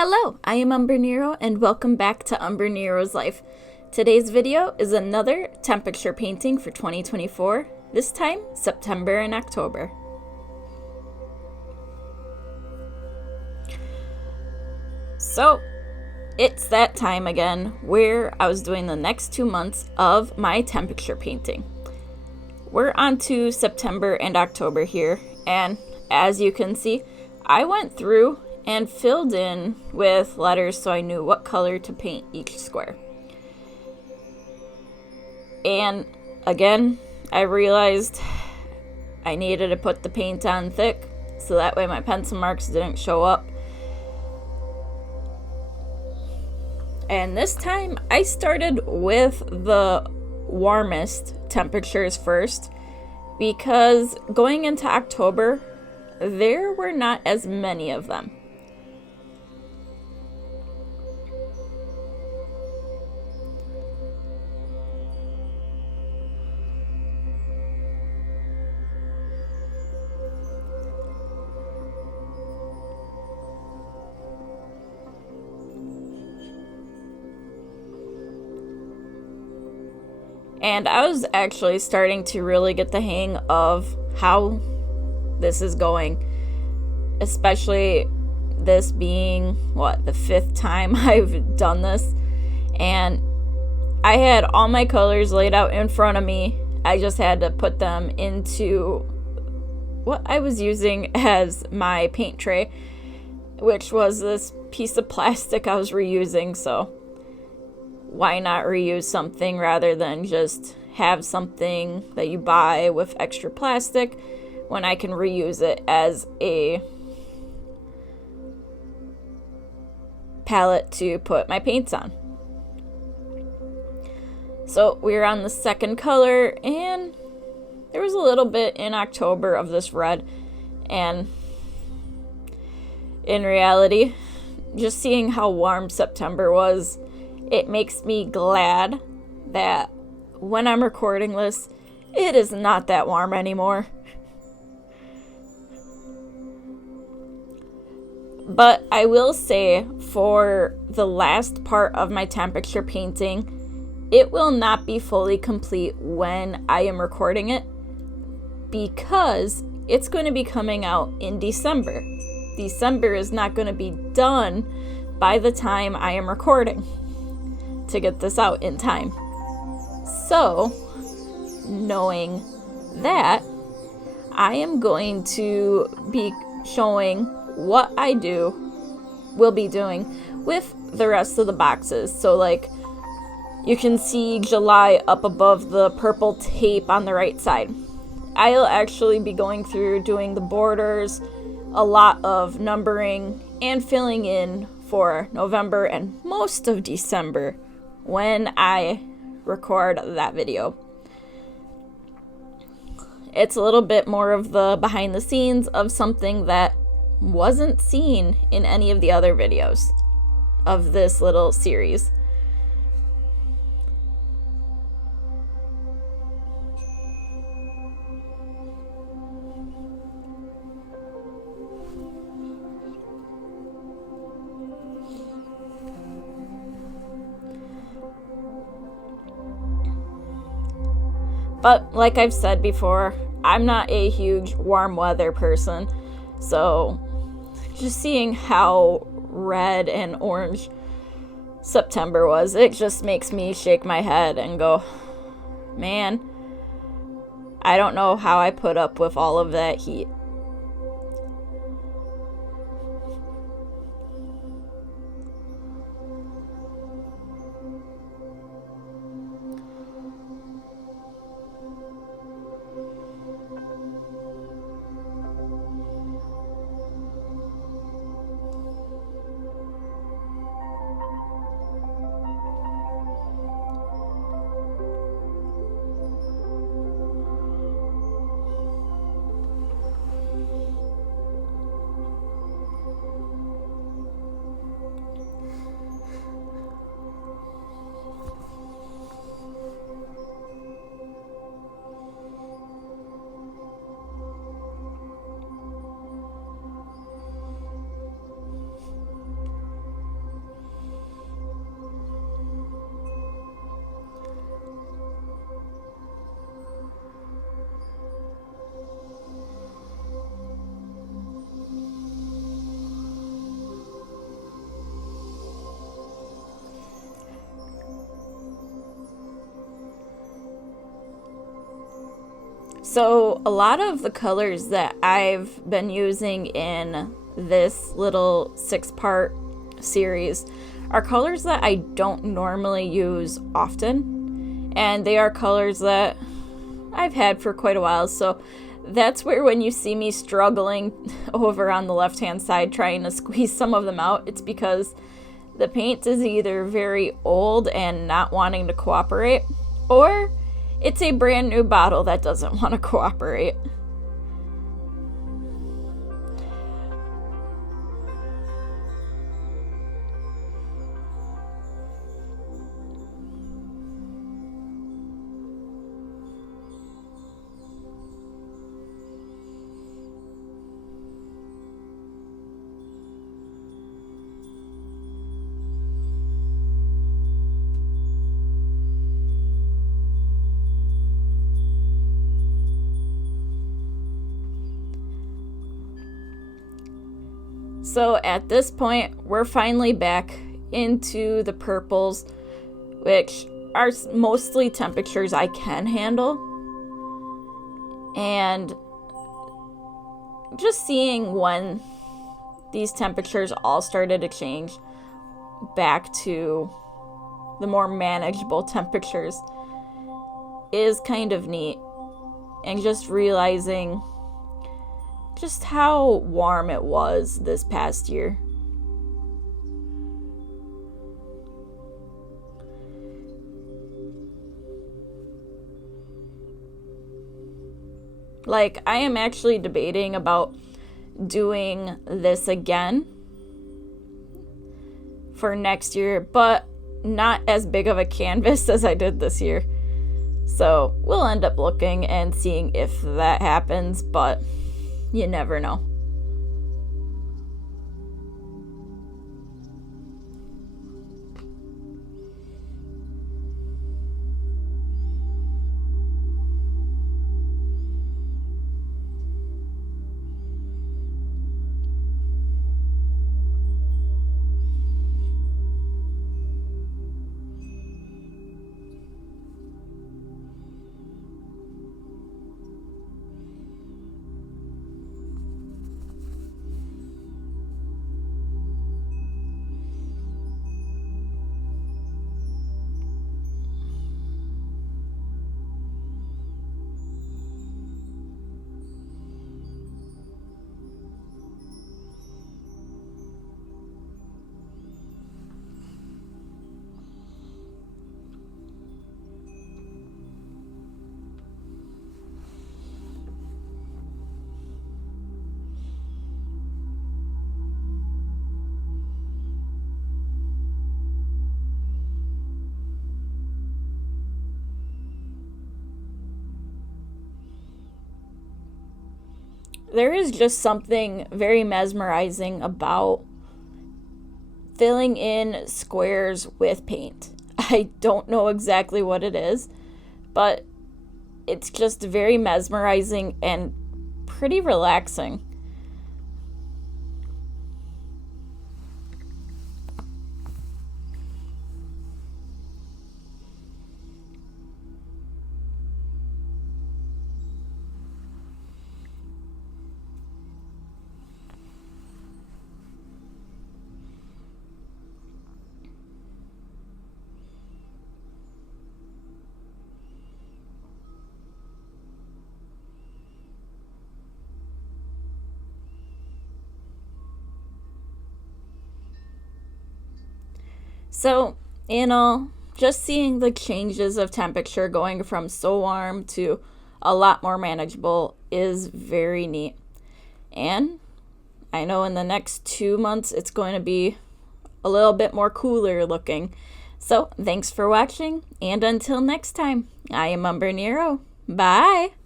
Hello, I am Umbrenero and welcome back to Umbrenero's Life. Today's video is another temperature painting for 2024, this time September and October. So, it's that time again where I was doing the next 2 months of my temperature painting. We're on to September and October here, and as you can see, I went through and filled in with letters so I knew what color to paint each square. And again, I realized I needed to put the paint on thick so that way my pencil marks didn't show up. And this time I started with the warmest temperatures first because going into October, there were not as many of them. And I was actually starting to really get the hang of how this is going, especially this being, the 5th time I've done this. And I had all my colors laid out in front of me. I just had to put them into what I was using as my paint tray, which was this piece of plastic I was reusing, so why not reuse something rather than just have something that you buy with extra plastic when I can reuse it as a palette to put my paints on. So we're on the second color, and there was a little bit in October of this red, and in reality, just seeing how warm September was, it makes me glad that when I'm recording this, it is not that warm anymore. But I will say, for the last part of my temperature painting, it will not be fully complete when I am recording it because it's going to be coming out in December. December is not going to be done by the time I am recording to get this out in time. So, knowing that, I am going to be showing what I will be doing with the rest of the boxes. So like, you can see July up above the purple tape on the right side. I'll actually be going through doing the borders, a lot of numbering, and filling in for November and most of December when I record that video. It's a little bit more of the behind the scenes of something that wasn't seen in any of the other videos of this little series. But like I've said before, I'm not a huge warm weather person, so just seeing how red and orange September was, it just makes me shake my head and go, man, I don't know how I put up with all of that heat. So a lot of the colors that I've been using in this little 6-part series are colors that I don't normally use often, and they are colors that I've had for quite a while. So that's where when you see me struggling over on the left hand side trying to squeeze some of them out, it's because the paint is either very old and not wanting to cooperate, or it's a brand new bottle that doesn't want to cooperate. So at this point, we're finally back into the purples, which are mostly temperatures I can handle. And just seeing when these temperatures all started to change back to the more manageable temperatures is kind of neat. And just realizing just how warm it was this past year. Like, I am actually debating about doing this again for next year, but not as big of a canvas as I did this year. So we'll end up looking and seeing if that happens, but you never know. There is just something very mesmerizing about filling in squares with paint. I don't know exactly what it is, but it's just very mesmerizing and pretty relaxing. So, just seeing the changes of temperature going from so warm to a lot more manageable is very neat. And I know in the next 2 months it's going to be a little bit more cooler looking. So, thanks for watching, and until next time, I am Umbrenero. Bye!